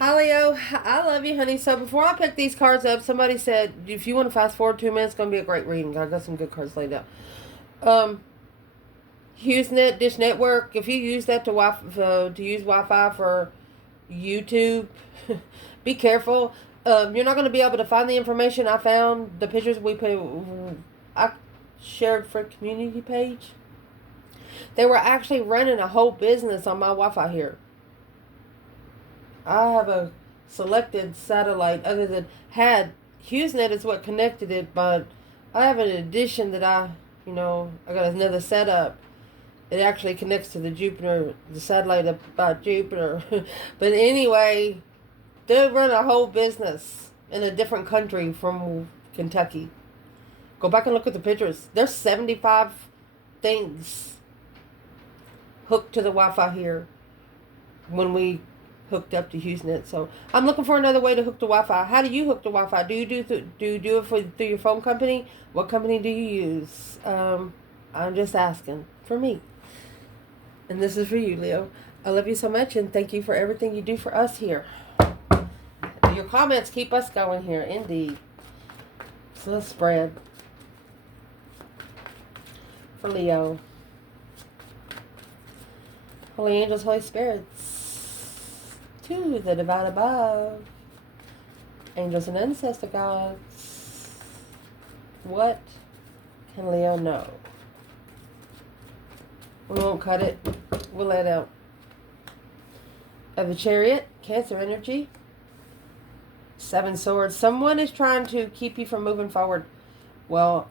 Hi, Leo. I love you, honey. So before I pick these cards up, somebody said if you want to fast forward 2 minutes, it's going to be a great reading. I got some good cards laid out. Um, HughesNet, Dish Network. If you use that to use Wi-Fi for YouTube, be careful. You're not going to be able to find the information I found. The pictures I shared for community page. They were actually running a whole business on my Wi-Fi here. I have a selected satellite other than had HughesNet is what connected it, but I have an addition that I got another setup. It actually connects to the satellite about Jupiter. But anyway, they run a whole business in a different country from Kentucky. Go back and look at the pictures. There's 75 things hooked to the Wi-Fi here when we hooked up to HughesNet. So I'm looking for another way to hook the Wi-Fi. How do you hook the Wi-Fi? Do you do it through your phone company? What company do you use? I'm just asking for me. And this is for you, Leo. I love you so much, and thank you for everything you do for us here. Your comments keep us going here, indeed. So let's spread for Leo. Holy angels, Holy spirits, to the divine above, angels and ancestor gods, what can Leo know? We won't cut it. We'll let out. Of the Chariot, Cancer energy. 7 swords. Someone is trying to keep you from moving forward. Well,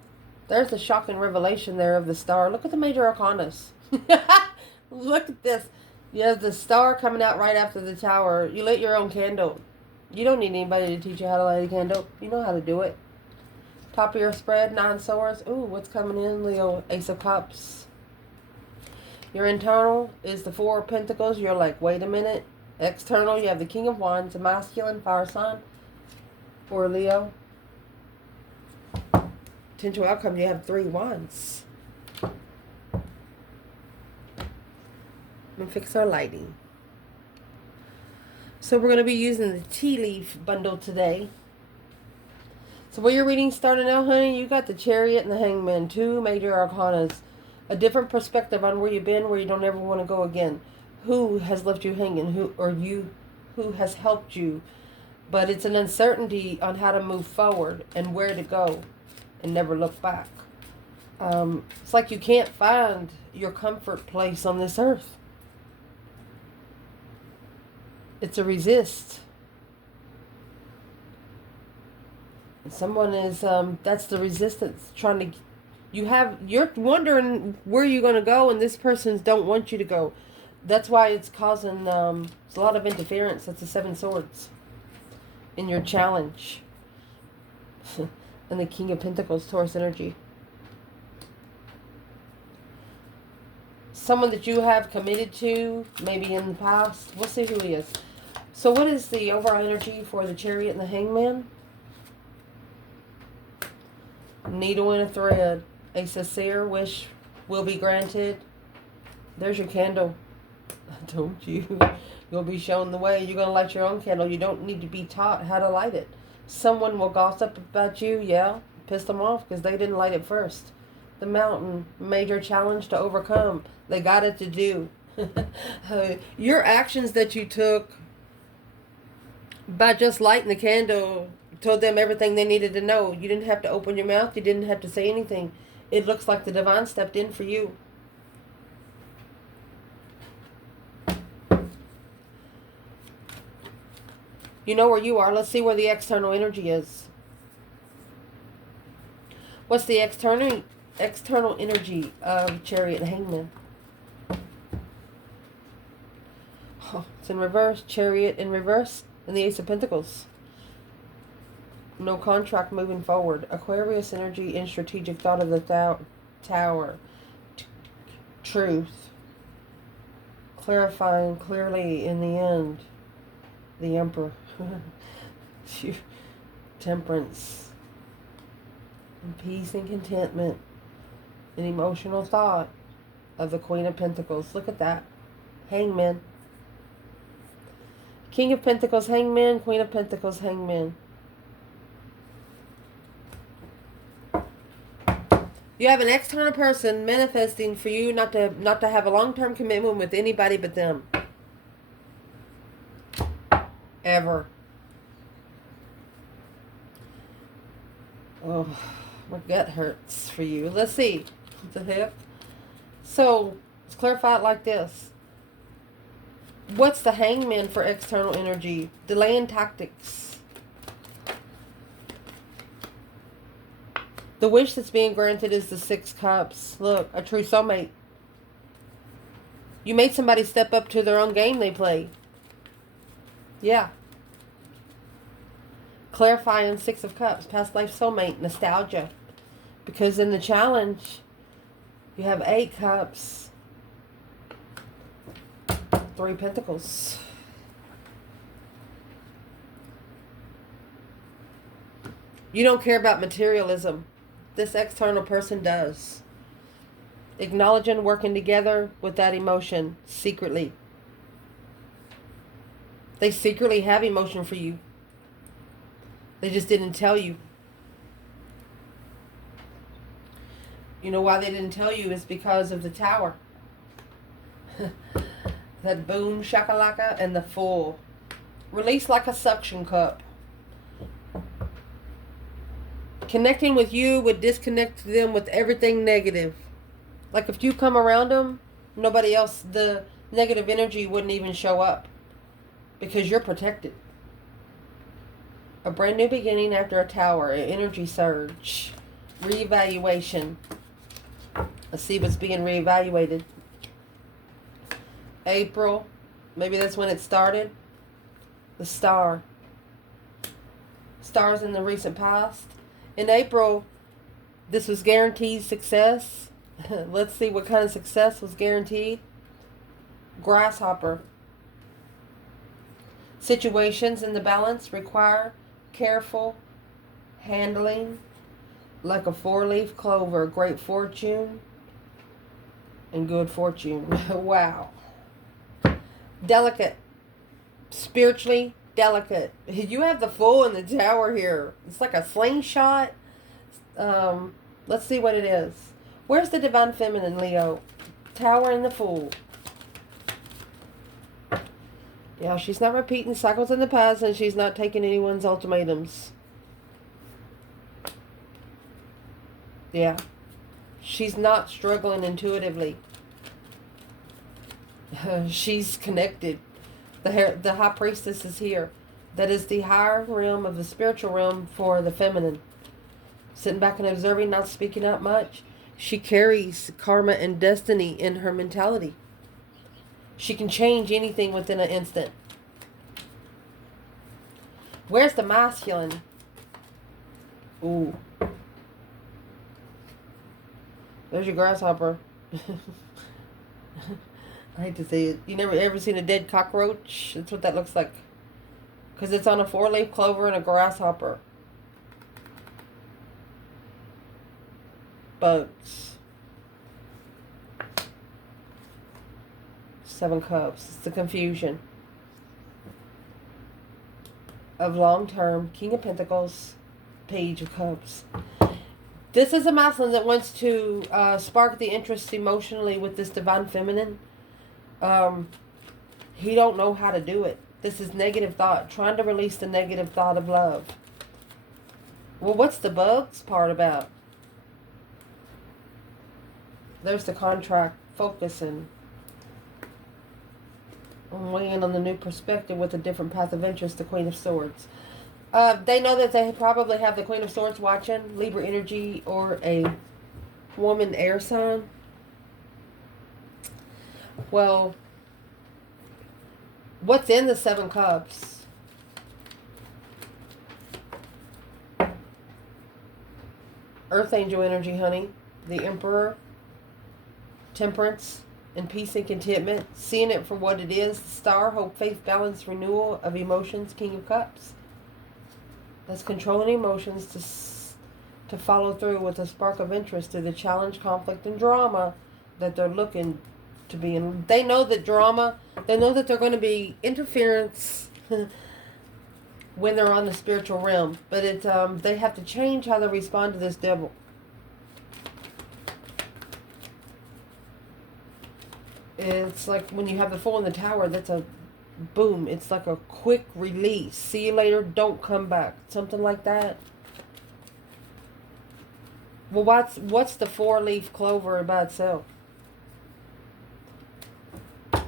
there's the shocking revelation there of the star. Look at the major arcanas. Look at this. You have the star coming out right after the tower. You lit your own candle. You don't need anybody to teach you how to light a candle. You know how to do it. Top of your spread, 9 swords. Ooh, what's coming in, Leo? Ace of Cups. Your internal is the 4 of Pentacles. You're like, wait a minute. External, you have the King of Wands, a masculine fire sign. For Leo. Potential outcome, you have 3 wands. And fix our lighting. So we're going to be using the tea leaf bundle today. So where your reading started out, honey, you got the Chariot and the Hangman, 2 major arcanas. A different perspective on where you've been, where you don't ever want to go again. Who has left you hanging, who has helped you. But it's an uncertainty on how to move forward and where to go and never look back. It's like you can't find your comfort place on this earth. It's a resist. And someone is, that's the resistance, trying to, you're wondering where you're going to go, and this person's don't want you to go. That's why it's causing, it's a lot of interference. That's the 7 swords in your challenge. And the King of Pentacles, Taurus energy. Someone that you have committed to, maybe in the past. We'll see who he is. So what is the overall energy for the Chariot and the Hangman? Needle and a thread. A sincere wish will be granted. There's your candle. I told you. You'll be shown the way. You're going to light your own candle. You don't need to be taught how to light it. Someone will gossip about you. Yeah. Piss them off because they didn't light it first. The mountain. Major challenge to overcome. They got it to do. Your actions that you took by just lighting the candle told them everything they needed to know. You didn't have to open your mouth. You didn't have to say anything. It looks like the divine stepped in for you. You know where you are. Let's see where the external energy is. What's the external energy of Chariot and Hangman? Oh, it's in reverse. Chariot in reverse. And the Ace of Pentacles. No contract moving forward. Aquarius energy in strategic thought of the tower. Truth. Clarifying clearly in the end. The Emperor. Temperance. And peace and contentment. An emotional thought of the Queen of Pentacles. Look at that. Hangman. King of Pentacles, Hangman. Queen of Pentacles, Hangman. You have an external person manifesting for you not to have a long-term commitment with anybody but them. Ever. Oh, my gut hurts for you. Let's see. What the heck? So, let's clarify it like this. What's the Hangman for external energy? Delaying tactics. The wish that's being granted is the 6 Cups. Look, a true soulmate. You made somebody step up to their own game they play. Yeah. Clarifying 6 of Cups. Past life soulmate. Nostalgia. Because in the challenge, you have 8 Cups. 3 Pentacles. You don't care about materialism. This external person does. Acknowledging working together with that emotion secretly. They secretly have emotion for you. They just didn't tell you. You know why they didn't tell you is because of the Tower. That boom shakalaka and the Fool. Release like a suction cup. Connecting with you would disconnect them with everything negative. Like if you come around them, nobody else, the negative energy wouldn't even show up. Because you're protected. A brand new beginning after a Tower. An energy surge. Reevaluation. Let's see what's being reevaluated. April. Maybe that's when it started. The Star. Stars in the recent past. In April, this was guaranteed success. Let's see what kind of success was guaranteed. Grasshopper. Situations in the balance require careful handling, like a 4-leaf clover. Great fortune and good fortune. Wow. Delicate. Spiritually delicate. You have the Fool in the Tower here. It's like a slingshot. Let's see what it is. Where's the Divine Feminine, Leo? Tower and the Fool. Yeah, she's not repeating cycles in the past, and she's not taking anyone's ultimatums. Yeah. She's not struggling intuitively. She's connected. The High Priestess is here. That is the higher realm of the spiritual realm for the feminine. Sitting back and observing, not speaking out much. She carries karma and destiny in her mentality. She can change anything within an instant. Where's the masculine? Ooh. There's your grasshopper. I hate to say it. You never ever seen a dead cockroach? That's what that looks like. Because it's on a 4-leaf clover and a grasshopper. Bugs. 7 Cups. It's the confusion of long-term. King of Pentacles. Page of Cups. This is a masculine that wants to spark the interest emotionally with this Divine Feminine. He don't know how to do it. This is negative thought. Trying to release the negative thought of love. Well, what's the bugs part about? There's the contract. Focusing. I'm weighing on the new perspective with a different path of interest. The Queen of Swords. They know that they probably have the Queen of Swords watching. Libra energy or a woman air sign. Well, what's in the 7 Cups? Earth angel energy, honey. The Emperor. Temperance and peace and contentment. Seeing it for what it is. The Star, hope, faith, balance, renewal of emotions. King of Cups. That's controlling emotions to follow through with a spark of interest to the challenge, conflict, and drama that they're looking to be in. They know that drama, they know that they're going to be interference when they're on the spiritual realm. But it's they have to change how they respond to this devil. It's like when you have the Fool in the Tower, that's a boom. It's like a quick release. See you later, don't come back. Something like that. Well, what's the 4-leaf clover by itself?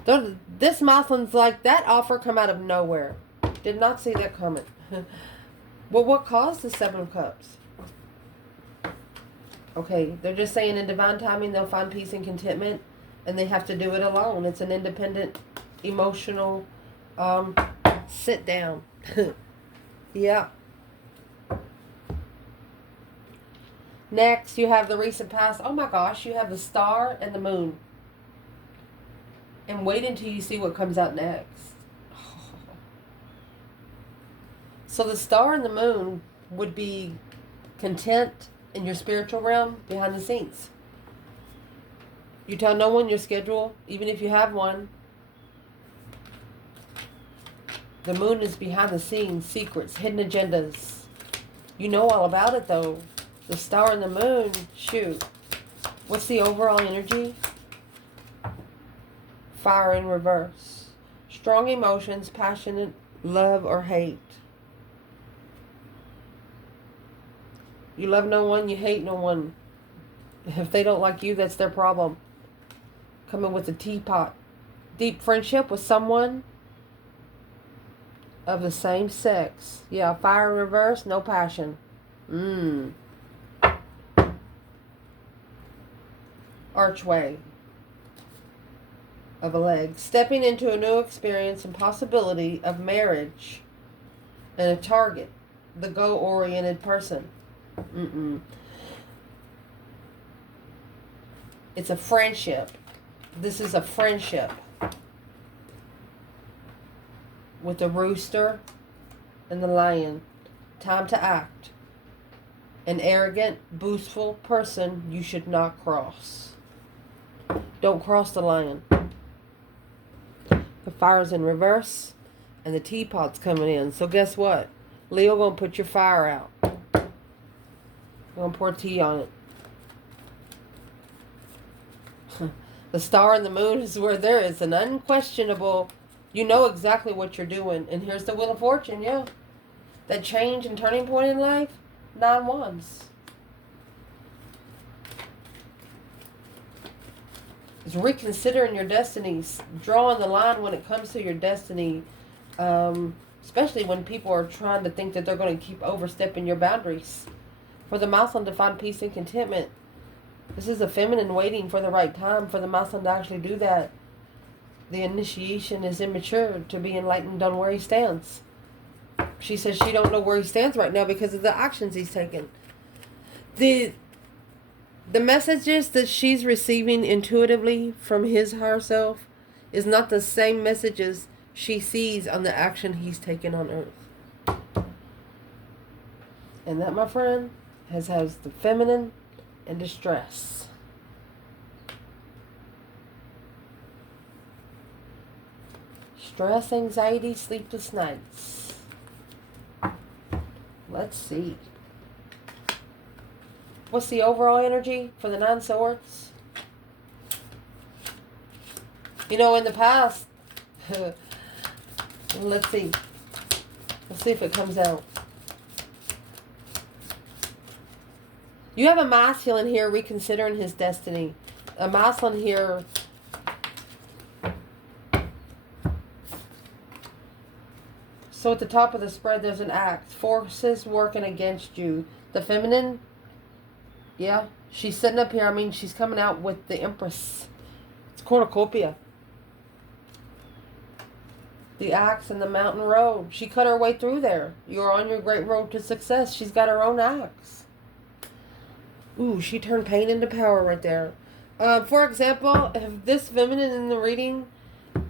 This Mouseland's like, that offer come out of nowhere. Did not see that coming. Well, what caused the 7 of Cups? Okay, they're just saying in divine timing they'll find peace and contentment, and they have to do it alone. It's an independent, emotional sit down. Yeah. Next, you have the recent past. Oh my gosh, you have the Star and the Moon. And wait until you see what comes out next. So the Star and the Moon would be content in your spiritual realm behind the scenes. You tell no one your schedule, even if you have one. The Moon is behind the scenes, secrets, hidden agendas. You know all about it though. The Star and the Moon, shoot. What's the overall energy? Fire in reverse. Strong emotions, passionate love or hate. You love no one, you hate no one. If they don't like you, that's their problem. Coming with a teapot. Deep friendship with someone of the same sex. Yeah, fire in reverse, no passion. Archway of a leg. Stepping into a new experience and possibility of marriage and a target. The goal-oriented person. It's a friendship. This is a friendship. With the rooster and the lion. Time to act. An arrogant, boastful person you should not cross. Don't cross the lion. The fire's in reverse and the teapot's coming in. So guess what? Leo gonna put your fire out. Gonna pour tea on it. The Star and the Moon is where there is an unquestionable, you know exactly what you're doing. And here's the Wheel of Fortune, yeah. That change and turning point in life, 9 wands. It's reconsidering your destinies, drawing the line when it comes to your destiny, especially when people are trying to think that they're going to keep overstepping your boundaries. For the Mouseland to find peace and contentment, this is a feminine waiting for the right time for the Mouseland to actually do that. The initiation is immature to be enlightened on where he stands. She says she don't know where he stands right now because of the actions he's taken. The messages that she's receiving intuitively from his higher self is not the same messages she sees on the action he's taken on earth. And that, my friend, has the feminine and distress. Stress, anxiety, sleepless nights. Let's see. What's the overall energy for the 9 swords? You know, in the past, let's see. Let's see if it comes out. You have a masculine here reconsidering his destiny. A masculine here. So at the top of the spread, there's an axe. Forces working against you. The feminine, yeah, she's sitting up here. I mean, she's coming out with the Empress. It's cornucopia. The axe and the mountain road. She cut her way through there. You're on your great road to success. She's got her own axe. Ooh, she turned pain into power right there. For example, if this feminine in the reading,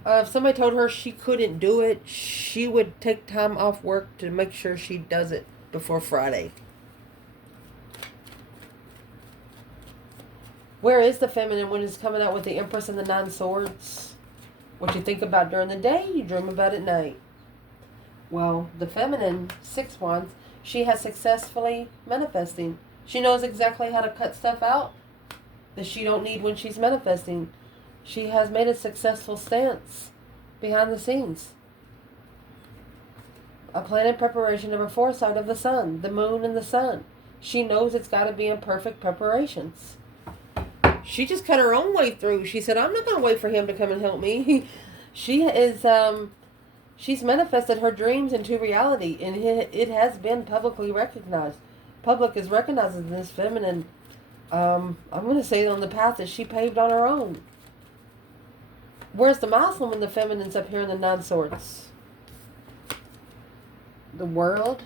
if somebody told her she couldn't do it, she would take time off work to make sure she does it before Friday. Where is the feminine when it's coming out with the Empress and the 9 swords? What you think about during the day, you dream about at night. Well, the feminine, 6 wands, she has successfully manifesting. She knows exactly how to cut stuff out that she don't need when she's manifesting. She has made a successful stance behind the scenes. A planted preparation of a foresight of the sun, the moon, and the sun. She knows it's got to be in perfect preparations. She just cut her own way through. She said, I'm not going to wait for him to come and help me. She is, she's manifested her dreams into reality, and it has been publicly recognized. Public is recognizing this feminine, I'm going to say, on the path that she paved on her own. Where's the Muslim and the feminine's up here in the 9 swords? The world.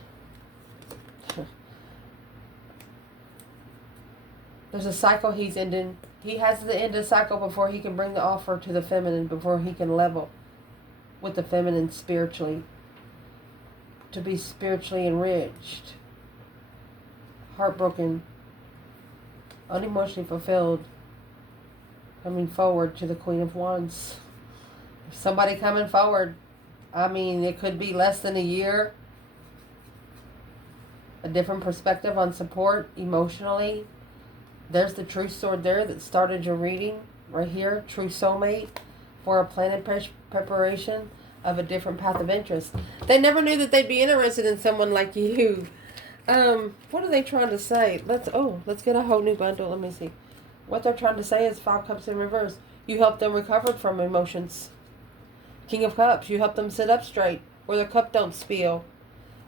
There's a cycle he's ending. He has to end a cycle before he can bring the offer to the feminine, before he can level with the feminine spiritually. To be spiritually enriched. Heartbroken. Unemotionally fulfilled. Coming forward to the Queen of Wands. Somebody coming forward. I mean, it could be less than a year. A different perspective on support emotionally. There's the true sword there that started your reading right here. True soulmate for a planted preparation of a different path of interest. They never knew that they'd be interested in someone like you. What are they trying to say? Let's get a whole new bundle. Let me see. What they're trying to say is 5 cups in reverse. You help them recover from emotions. King of Cups, you help them sit up straight where their cup don't spill.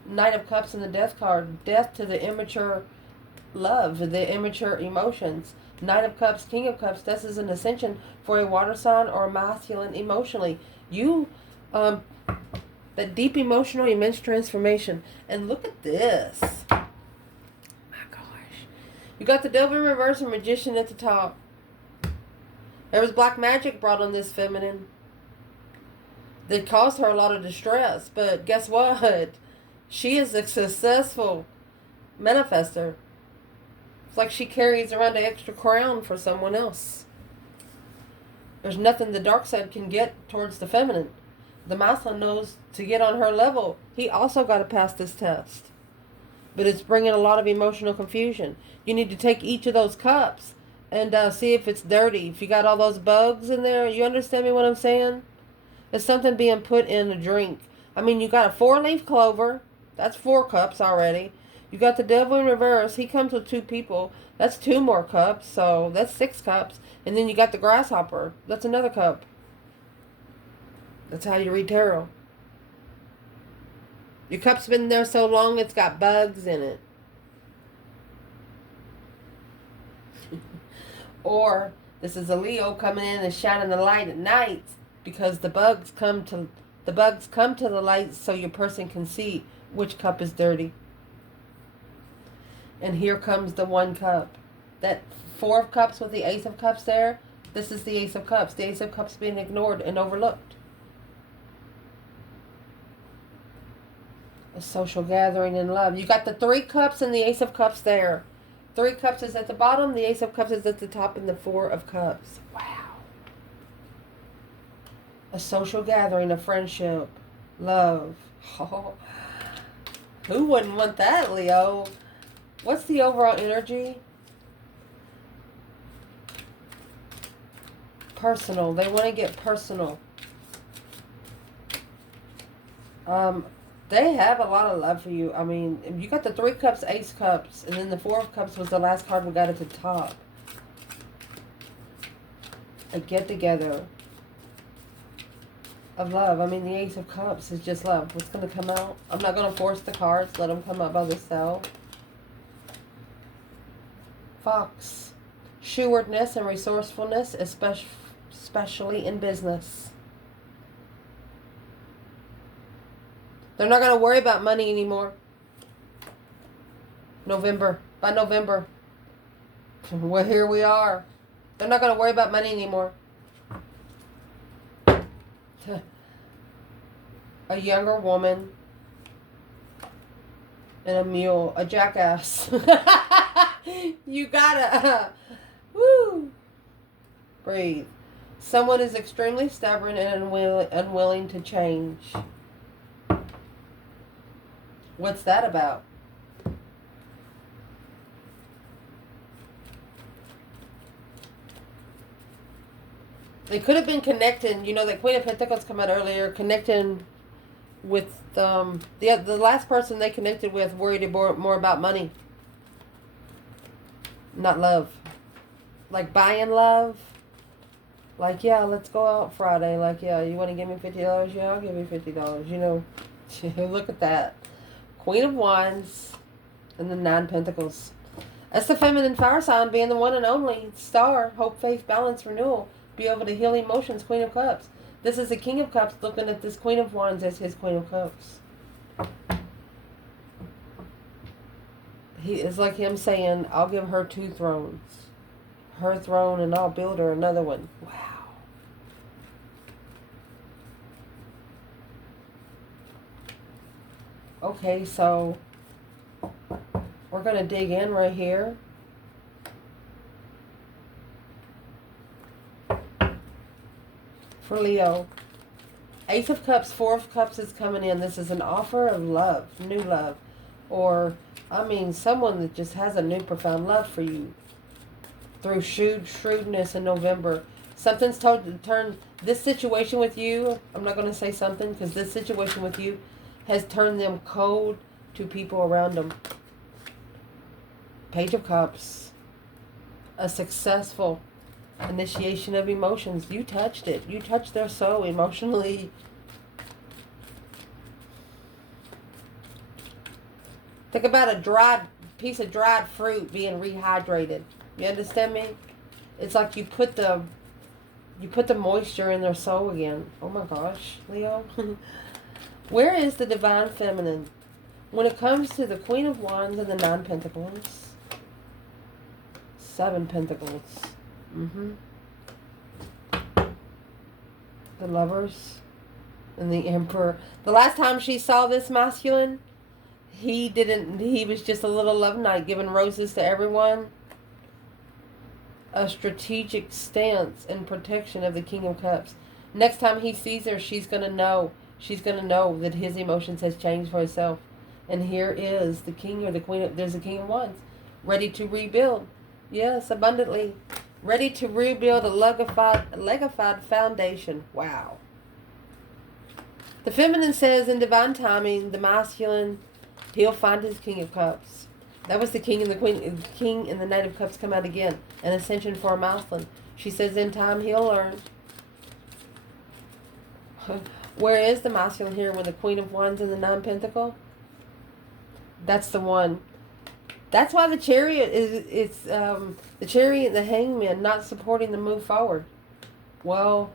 Knight of Cups in the Death card. Death to the immature love, the immature emotions. Knight of Cups, King of Cups, this is an ascension for a water sign or a masculine emotionally. You, that deep emotional, immense transformation. And look at this. My gosh. You got the Devil in reverse and Magician at the top. There was black magic brought on this feminine that caused her a lot of distress. But guess what? She is a successful manifester. It's like she carries around an extra crown for someone else. There's nothing the dark side can get towards the feminine. The masculine knows to get on her level, he also got to pass this test. But it's bringing a lot of emotional confusion. You need to take each of those cups and see if it's dirty. If you got all those bugs in there, you understand me what I'm saying? It's something being put in a drink. I mean, you got a 4-leaf clover. That's 4 cups already. You got the Devil in reverse. He comes with 2 people. That's 2 more cups. So that's 6 cups. And then you got the grasshopper. That's another cup. That's how you read tarot. Your cup's been there so long it's got bugs in it. Or this is a Leo coming in and shining the light at night because the bugs come to the light so your person can see which cup is dirty. And here comes the 1 cup. That 4 of cups with the Ace of Cups there, this is the Ace of Cups. The Ace of Cups being ignored and overlooked. A social gathering in love. You got the 3 cups and the Ace of Cups there. 3 cups is at the bottom, the Ace of Cups is at the top, and the 4 of Cups. Wow. A social gathering of friendship, love. Oh. Who wouldn't want that, Leo? What's the overall energy? Personal. They want to get personal. They have a lot of love for you. I mean, you got the 3 cups, Ace Cups, and then the 4 of Cups was the last card we got at the top. A get-together of love. I mean, the Ace of Cups is just love. What's going to come out? I'm not going to force the cards. Let them come out by themselves. Fox. Shrewdness and resourcefulness, especially in business. They're not going to worry about money anymore. By November. Well, here we are. They're not going to worry about money anymore. A younger woman and a mule, a jackass. You gotta, woo, breathe. Someone is extremely stubborn and unwilling to change. What's that about? They could have been connecting. You know, the Queen of Pentacles come out earlier, connecting with the last person they connected with worried more about money, not love. Like buying love. Like, yeah, let's go out Friday. Like, yeah, you want to give me $50? Yeah, I'll give you $50. You know, look at that. Queen of Wands and the Nine Pentacles. That's the feminine fire sign, being the one and only star, hope, faith, balance, renewal. Be able to heal emotions, Queen of Cups. This is the King of Cups looking at this Queen of Wands as his Queen of Cups. It's like him saying, I'll give her 2 thrones. Her throne, and I'll build her another one. Wow. Okay, so we're going to dig in right here. For Leo. Ace of Cups, 4 of Cups is coming in. This is an offer of love, new love. Or, I mean, someone that just has a new profound love for you. Through shrewdness in November. Something's told to turn this situation with you. I'm not going to say something because this situation with you has turned them cold to people around them. Page of Cups. A successful initiation of emotions. You touched it. You touched their soul emotionally. Think about a dried piece of dried fruit being rehydrated. You understand me? It's like you put the moisture in their soul again. Oh my gosh, Leo. Where is the divine feminine? When it comes to the Queen of Wands and the Nine Pentacles. 7 Pentacles. The Lovers and the Emperor. The last time she saw this masculine, he was just a little love knight giving roses to everyone. A strategic stance and protection of the King of Cups. Next time he sees her, she's going to know. She's going to know that his emotions has changed for herself. And here is the King or the Queen. There's the King of Wands. Ready to rebuild. Yes, abundantly. Ready to rebuild a legified foundation. Wow. The feminine says in divine timing, the masculine, he'll find his King of Cups. That was the King and the Queen. The King and the Knight of Cups come out again. An ascension for a masculine. She says in time he'll learn. Where is the masculine here with the Queen of Wands and the Nine Pentacle? That's the one. That's why the Chariot is the Chariot and the Hangman not supporting the move forward. Well,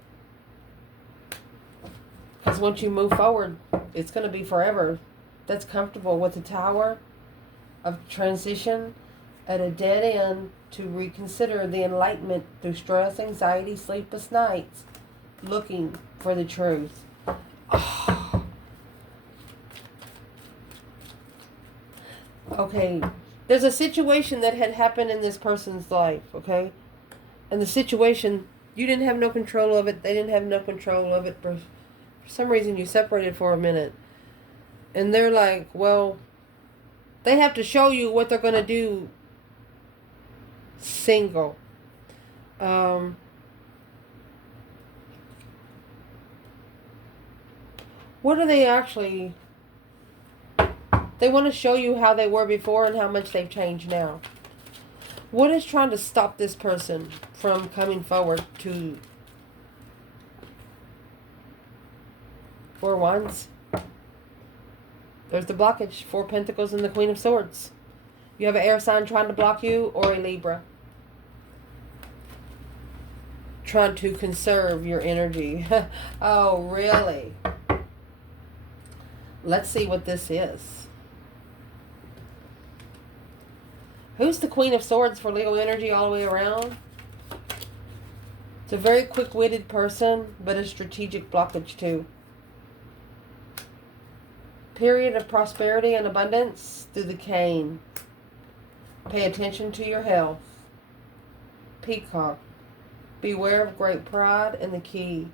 because once you move forward, it's going to be forever. That's comfortable with the Tower of transition at a dead end to reconsider the enlightenment through stress, anxiety, sleepless nights, looking for the truth. Oh. Okay, there's a situation that had happened in this person's life, okay? And the situation, you didn't have no control of it, they didn't have no control of it. For some reason you separated for a minute. And they're like, well, they have to show you what they're going to do single. What are they actually... They want to show you how they were before and how much they've changed now. What is trying to stop this person from coming forward to... 4 Wands. There's the blockage. 4 Pentacles and the Queen of Swords. You have an air sign trying to block you, or a Libra. Trying to conserve your energy. Oh, really? Let's see what this is. Who's the Queen of Swords for Leo energy all the way around? It's a very quick-witted person, but a strategic blockage too. Period of prosperity and abundance through the cane. Pay attention to your health. Peacock. Beware of great pride and the key.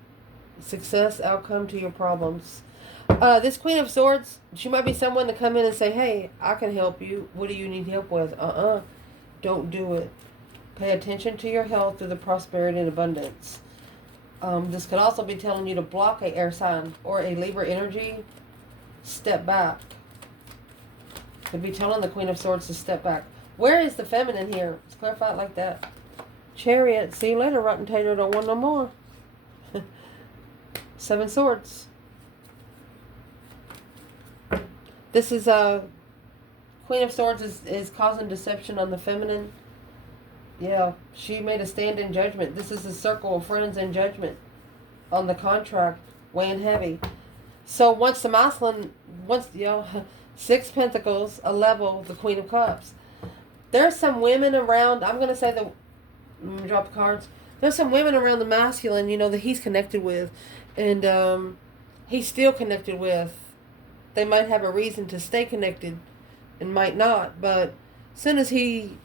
Success outcome to your problems. This Queen of Swords, she might be someone to come in and say, hey, I can help you. What do you need help with? Don't do it. Pay attention to your health through the prosperity and abundance. This could also be telling you to block a air sign or a Libra energy. Step back. Could be telling the Queen of Swords to step back. Where is the feminine here? Let's clarify it like that. Chariot. See you later, rotten tater. Don't want no more. 7 Swords. This is Queen of Swords is causing deception on the feminine. Yeah, she made a stand in judgment. This is a circle of friends in judgment on the contract, weighing heavy. So once the masculine, 6 Pentacles, a level, the Queen of Cups. There's some women around, I'm going to say let me drop the cards. There's some women around the masculine, that he's connected with. And he's still connected with. They might have a reason to stay connected and might not. But as soon as he,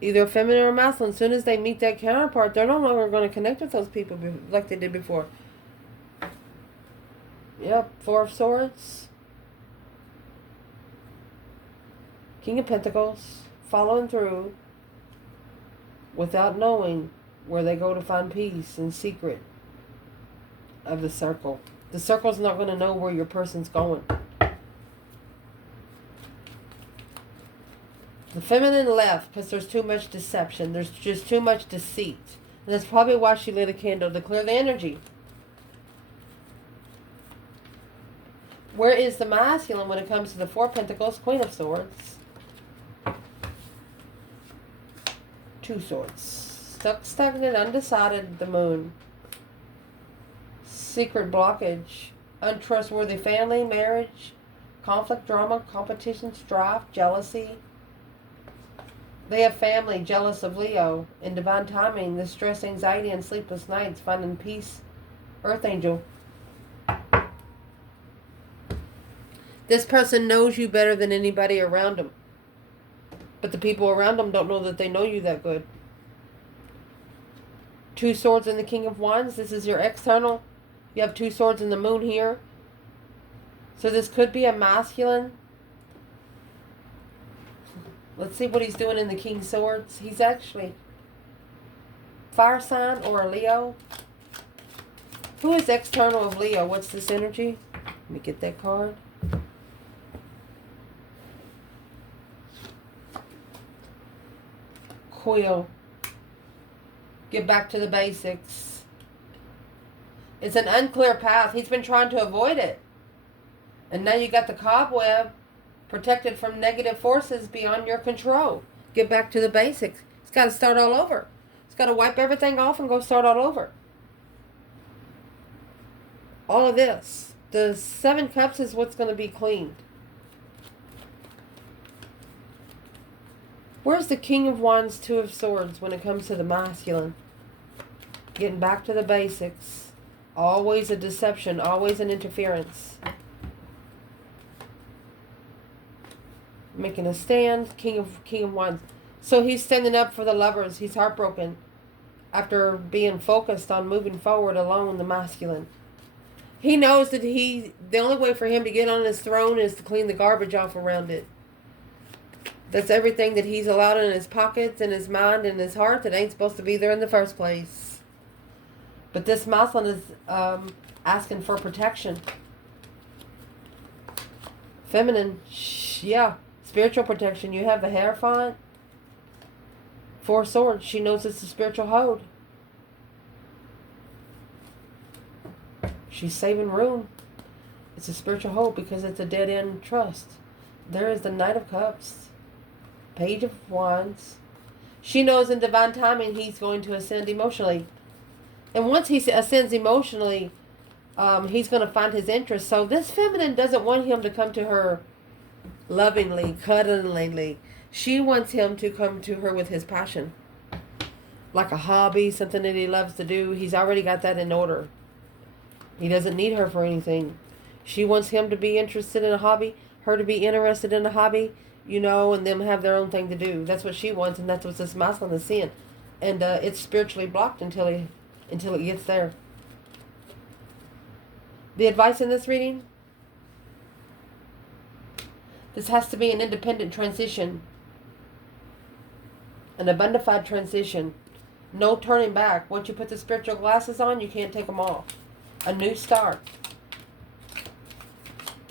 either feminine or masculine, as soon as they meet that counterpart, they're no longer going to connect with those people like they did before. Yep, 4 of Swords. King of Pentacles. Following through without knowing where they go to find peace in secret of the circle. The circle's not going to know where your person's going. The feminine left because there's too much deception. There's just too much deceit. And that's probably why she lit a candle, to clear the energy. Where is the masculine when it comes to the 4 Pentacles, Queen of Swords? 2 Swords. Stuck, stagnant, undecided, the Moon. Secret blockage. Untrustworthy family, marriage, conflict, drama, competition, strife, jealousy. They have family jealous of Leo. In divine timing, the stress, anxiety, and sleepless nights, finding peace. Earth Angel. This person knows you better than anybody around them. But the people around them don't know that they know you that good. 2 Swords and the King of Wands. This is your external. You have 2 Swords in the Moon here. So this could be a masculine. Let's see what he's doing in the King of Swords. He's actually fire sign or a Leo. Who is external of Leo? What's this energy? Let me get that card. Quill. Get back to the basics. It's an unclear path. He's been trying to avoid it. And now you got the cobweb, protected from negative forces beyond your control. Get back to the basics. It's got to start all over. It's got to wipe everything off and go start all over. All of this. The 7 Cups is what's going to be cleaned. Where's the King of Wands, 2 of Swords when it comes to the masculine? Getting back to the basics. Always a deception. Always an interference. Making a stand. King of Wands. So he's standing up for the lovers. He's heartbroken. After being focused on moving forward alone, the masculine. He knows that the only way for him to get on his throne is to clean the garbage off around it. That's everything that he's allowed in his pockets, in his mind, and his heart that ain't supposed to be there in the first place. But this masculine is asking for protection. Feminine, yeah, spiritual protection. You have the Hierophant. 4 Swords. She knows it's a spiritual hold. She's saving room. It's a spiritual hold because it's a dead-end trust. There is the Knight of Cups. Page of Wands. She knows in divine timing he's going to ascend emotionally. And once he ascends emotionally, he's going to find his interest. So this feminine doesn't want him to come to her lovingly, cuddlingly. She wants him to come to her with his passion. Like a hobby, something that he loves to do. He's already got that in order. He doesn't need her for anything. She wants him to be interested in a hobby, her to be interested in a hobby, and them have their own thing to do. That's what she wants, and that's what this masculine is seeing. And it's spiritually blocked until it gets there. The advice in this reading, This has to be an independent transition. An abundified transition. No turning back. Once you put the spiritual glasses on, you can't take them off. A new start.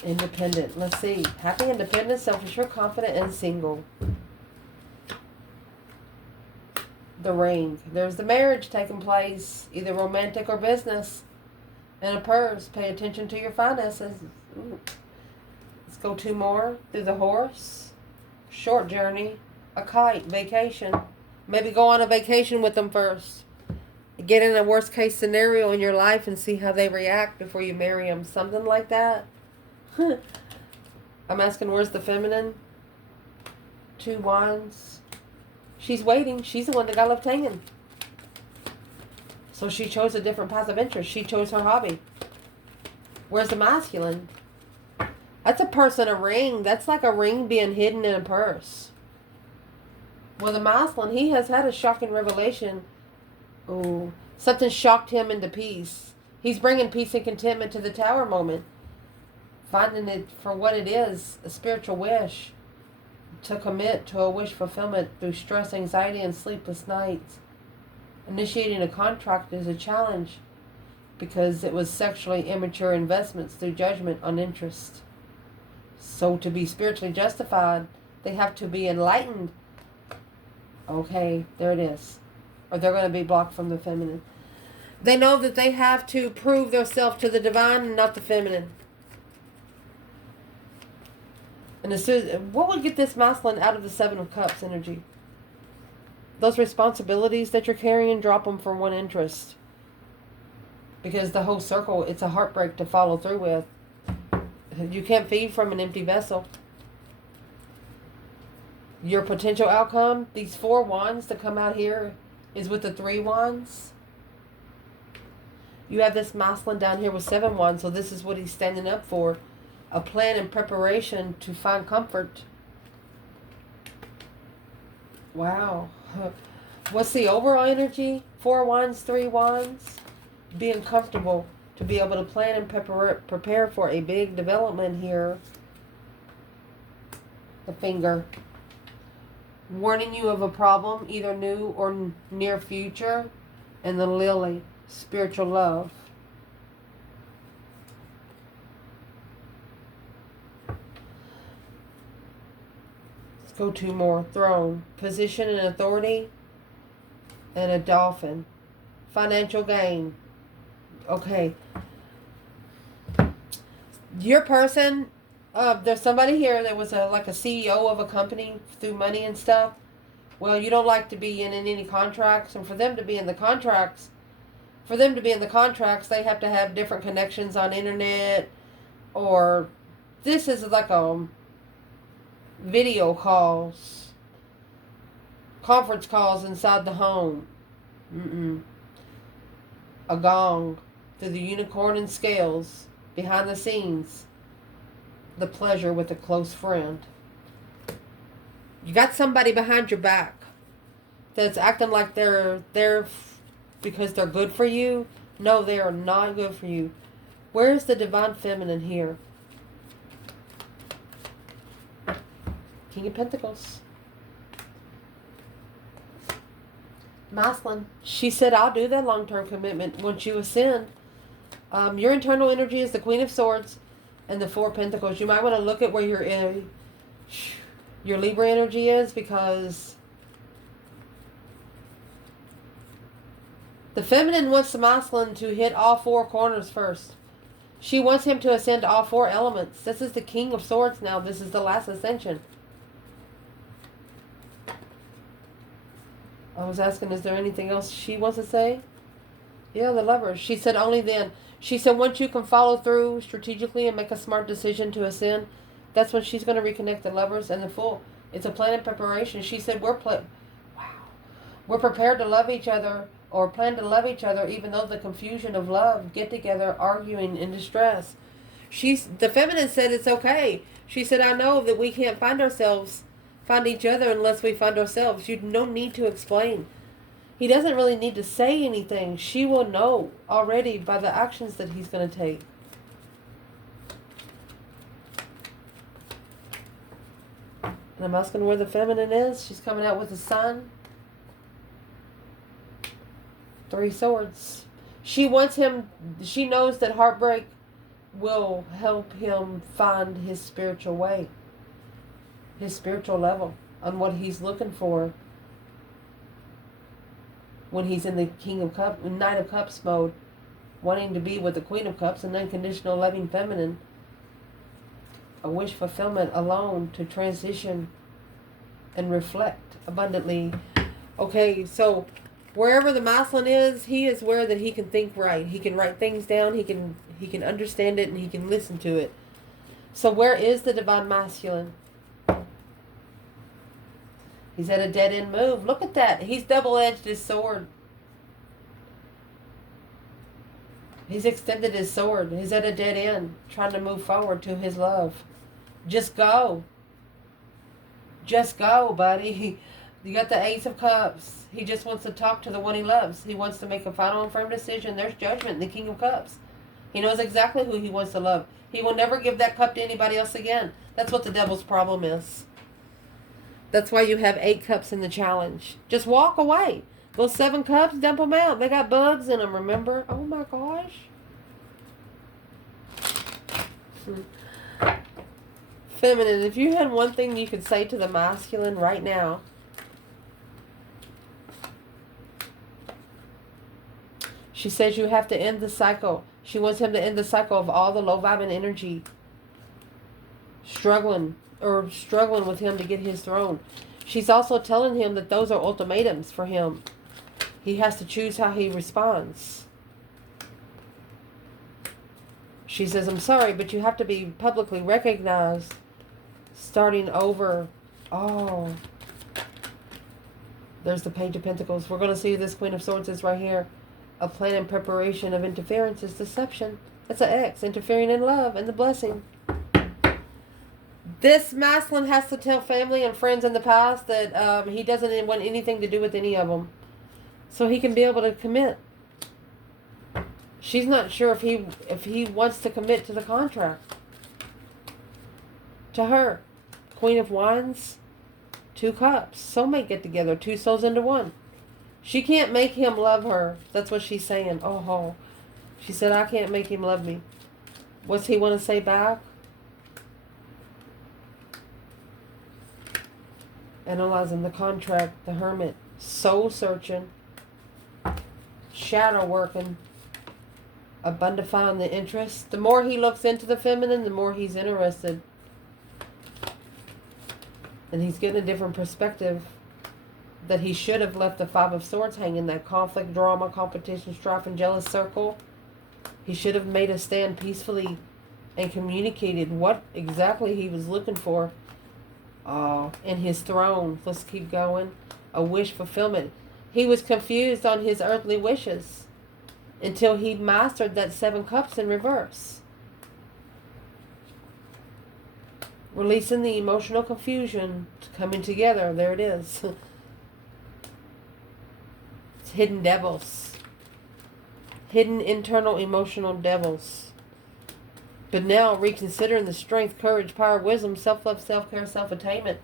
Independent. Let's see. Happy, independent, self-assured, confident, and single. The ring. There's the marriage taking place. Either romantic or business. And a purse. Pay attention to your finances. Ooh. Let's go 2 more. Through the horse. Short journey. A kite. Vacation. Maybe go on a vacation with them first. Get in a worst case scenario in your life and see how they react before you marry them. Something like that. I'm asking, where's the feminine? 2 wands. She's waiting. She's the one that got left hanging. So she chose a different path of interest. She chose her hobby. Where's the masculine? That's a purse and a ring. That's like a ring being hidden in a purse. Well, the masculine, he has had a shocking revelation. Ooh, something shocked him into peace. He's bringing peace and contentment to the tower moment. Finding it for what it is, a spiritual wish. To commit to a wish fulfillment through stress, anxiety, and sleepless nights. Initiating a contract is a challenge because it was sexually immature investments through judgment on interest. So to be spiritually justified, they have to be enlightened. Okay, there it is. Or they're going to be blocked from the feminine. They know that they have to prove themselves to the divine and not the feminine. And as soon as, what would get this masculine out of the 7 of Cups energy? Those responsibilities that you're carrying, drop them for one interest. Because the whole circle, it's a heartbreak to follow through with. You can't feed from an empty vessel. Your potential outcome, these 4 wands that come out here, is with the 3 wands. You have this masculine down here with 7 wands, so this is what he's standing up for. A plan and preparation to find comfort. Wow. What's the overall energy? 4 wands, 3 wands. Being comfortable to be able to plan and prepare for a big development here. The finger. Warning you of a problem, either new or near future. And the lily, spiritual love. Let's go 2 more. Throne, position and authority. And a dolphin. Financial gain. Okay. Your person, there's somebody here that was like a CEO of a company through money and stuff. Well, you don't like to be in any contracts, and for them to be in the contracts, they have to have different connections on internet, or this is like a video calls, conference calls inside the home. A gong through the unicorn and scales behind the scenes. The pleasure with a close friend. You got somebody behind your back that's acting like they're there because they're good for you. No, they are not good for you. Where's the divine feminine here? King of Pentacles. Masculine. She said, I'll do that long-term commitment once you ascend. Your internal energy is the Queen of Swords and the 4 of Pentacles. You might want to look at where your Libra energy is, because the feminine wants the masculine to hit all 4 corners first. She wants him to ascend to all 4 elements. This is the King of Swords now. This is the last ascension. I was asking, is there anything else she wants to say? Yeah, the Lovers. She said only then. She said once you can follow through strategically and make a smart decision to ascend, that's when she's going to reconnect the Lovers and the Fool. It's a plan and preparation. She said we're prepared to love each other, or plan to love each other, even though the confusion of love, get together, arguing in distress. The feminine said it's okay. She said, I know that we can't find each other unless we find ourselves. You no need to explain. He doesn't really need to say anything. She will know already by the actions that he's going to take. And I'm asking where the feminine is. She's coming out with the sun. 3 swords. She wants him, she knows that heartbreak will help him find his spiritual way, his spiritual level, on what he's looking for when he's in the Knight of Cups mode, wanting to be with the Queen of Cups, an unconditional loving feminine, a wish fulfillment alone to transition and reflect abundantly. Okay, so wherever the masculine is, he is where that he can think right. He can write things down. He can understand it, and he can listen to it. So where is the divine masculine? He's at a dead-end move. Look at that. He's double-edged his sword. He's extended his sword. He's at a dead end, trying to move forward to his love. Just go. Just go, buddy. You got the Ace of Cups. He just wants to talk to the one he loves. He wants to make a final and firm decision. There's judgment in the King of Cups. He knows exactly who he wants to love. He will never give that cup to anybody else again. That's what the devil's problem is. That's why you have 8 cups in the challenge. Just walk away. Those 7 cups, dump them out. They got bugs in them, remember? Oh my gosh. Feminine, if you had one thing you could say to the masculine right now, she says you have to end the cycle. She wants him to end the cycle of all the low vibing energy. Struggling with him to get his throne. She's also telling him that those are ultimatums for him. He has to choose how he responds. She says, I'm sorry, but you have to be publicly recognized. Starting over. Oh. There's the Page of Pentacles. We're going to see who this Queen of Swords is right here. A plan and preparation of interference is deception. That's an X. Interfering in love and the blessing. This masculine has to tell family and friends in the past that he doesn't want anything to do with any of them. So he can be able to commit. She's not sure if he wants to commit to the contract. To her. Queen of Wands. 2 cups. Soulmate get together. 2 souls into one. She can't make him love her. That's what she's saying. Oh. She said, I can't make him love me. What's he want to say back? Analyzing the contract. The Hermit. Soul searching. Shadow working. Abundifying the interest. The more he looks into the feminine, the more he's interested. And he's getting a different perspective. That he should have left the 5 of Swords hanging. That conflict, drama, competition, strife, and jealous circle. He should have made a stand peacefully and communicated what exactly he was looking for in his throne. Let's keep going. A wish fulfillment. He was confused on his earthly wishes until he mastered that 7 cups in reverse. Releasing the emotional confusion, coming together. There it is. It's hidden devils. Hidden internal emotional devils. But now, reconsidering the strength, courage, power, wisdom, self-love, self-care, self-attainment.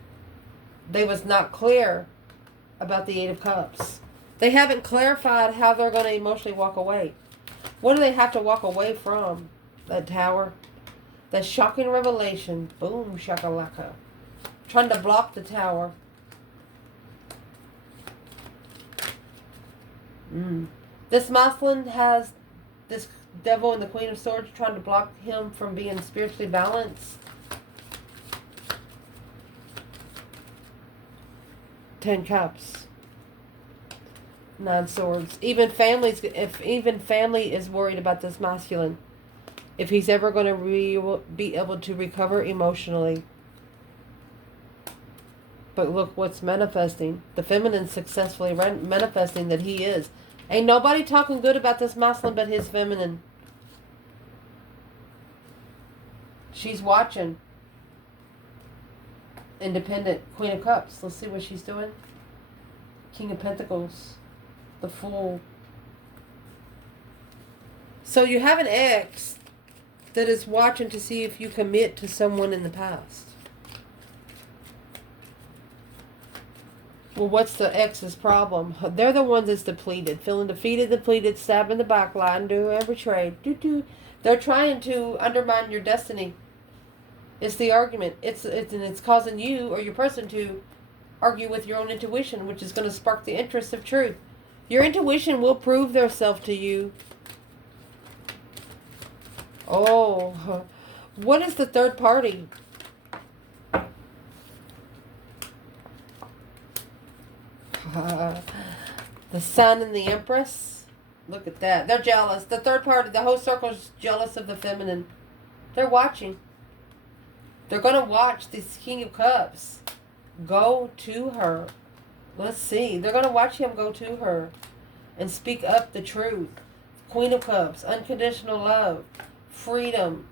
They was not clear about the 8 of Cups. They haven't clarified how they're going to emotionally walk away. What do they have to walk away from? That Tower. That shocking revelation. Boom, shakalaka. Trying to block the Tower. This masculine has this Devil and the Queen of Swords trying to block him from being spiritually balanced. 10 Cups. 9 Swords. Even family is worried about this masculine. If he's ever going to be able to recover emotionally. But look what's manifesting. The feminine successfully manifesting that he is. Ain't nobody talking good about this masculine but his feminine. She's watching. Independent. Queen of Cups. Let's see what she's doing. King of Pentacles. The Fool. So you have an ex that is watching to see if you commit to someone in the past. Well, what's the ex's problem? They're the ones that's depleted, feeling defeated, depleted, stabbed in the back line, betrayed. They're trying to undermine your destiny. It's the argument. It's causing you or your person to argue with your own intuition, which is going to spark the interest of truth. Your intuition will prove their self to you. Oh, what is the third party? The Sun and the Empress. Look at that. They're jealous. The third party, the whole circle's jealous of the feminine. They're watching. They're going to watch this King of Cups go to her. Let's see. They're going to watch him go to her and speak up the truth. Queen of Cups, unconditional love, freedom,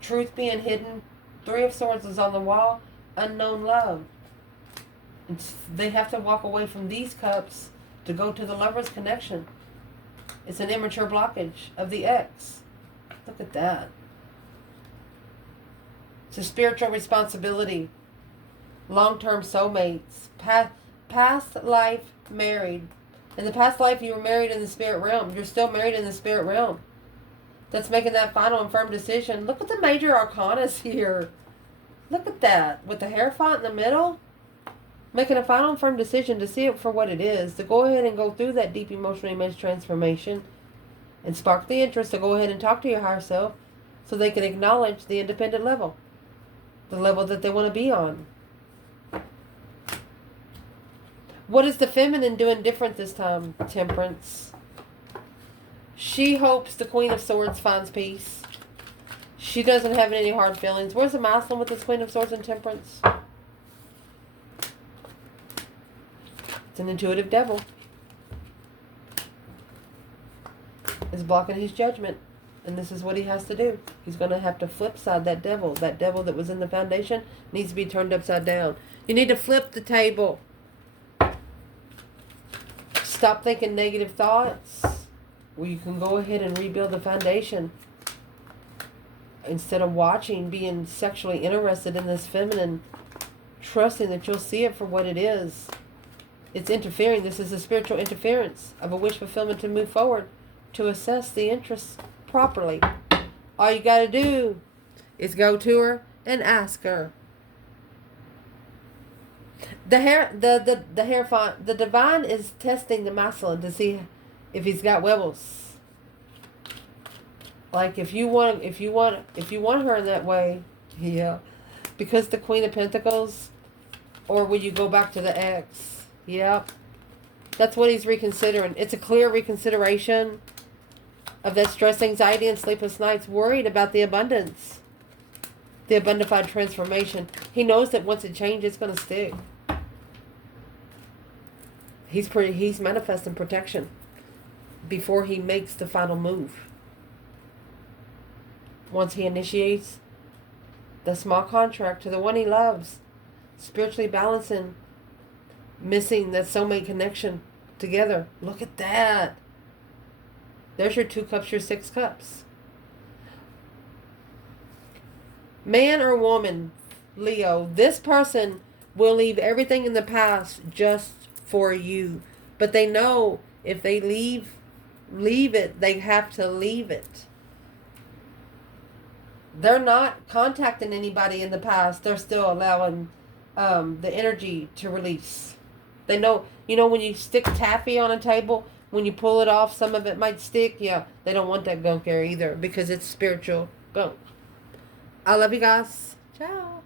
truth being hidden. Three of Swords is on the wall, unknown love. They have to walk away from these cups to go to the Lover's connection. It's an immature blockage of the ex. Look at that. It's a spiritual responsibility. Long-term soulmates. Past life married. In the past life you were married in the spirit realm. You're still married in the spirit realm. That's making that final and firm decision. Look at the major arcanas here. Look at that. With the Hierophant in the middle. Making a final and firm decision to see it for what it is. To go ahead and go through that deep emotional image transformation. And spark the interest to go ahead and talk to your higher self. So they can acknowledge the independent level. The level that they want to be on. What is the feminine doing different this time? Temperance. She hopes the Queen of Swords finds peace. She doesn't have any hard feelings. Where's the masculine with this Queen of Swords and Temperance? It's an intuitive devil. It's blocking his judgment. And this is what he has to do. He's going to have to flip side that devil. That devil that was in the foundation needs to be turned upside down. You need to flip the table. Stop thinking negative thoughts. Well, you can go ahead and rebuild the foundation. Instead of watching, being sexually interested in this feminine, trusting that you'll see it for what it is. It's interfering. This is a spiritual interference of a wish fulfillment to move forward, to assess the interests properly. All you got to do is go to her and ask her. The Hierophant, the divine is testing the masculine to see if he's got webbles. Like if you want her in that way, yeah. Because the Queen of Pentacles, or will you go back to the ex? Yep. That's what he's reconsidering. It's a clear reconsideration of that stress, anxiety, and sleepless nights, worried about the abundance. The abundified transformation. He knows that once it changes, it's going to stick. He's manifesting protection before he makes the final move. Once he initiates the small contract to the one he loves, spiritually balancing, missing that soulmate connection together. Look at that. There's your 2 cups, your 6 cups. Man or woman, Leo, this person will leave everything in the past just for you. But they know if they leave it, they have to leave it. They're not contacting anybody in the past. They're still allowing the energy to release. They know, when you stick taffy on a table, when you pull it off, some of it might stick. Yeah, they don't want that gunk there either because it's spiritual gunk. I love you guys. Ciao.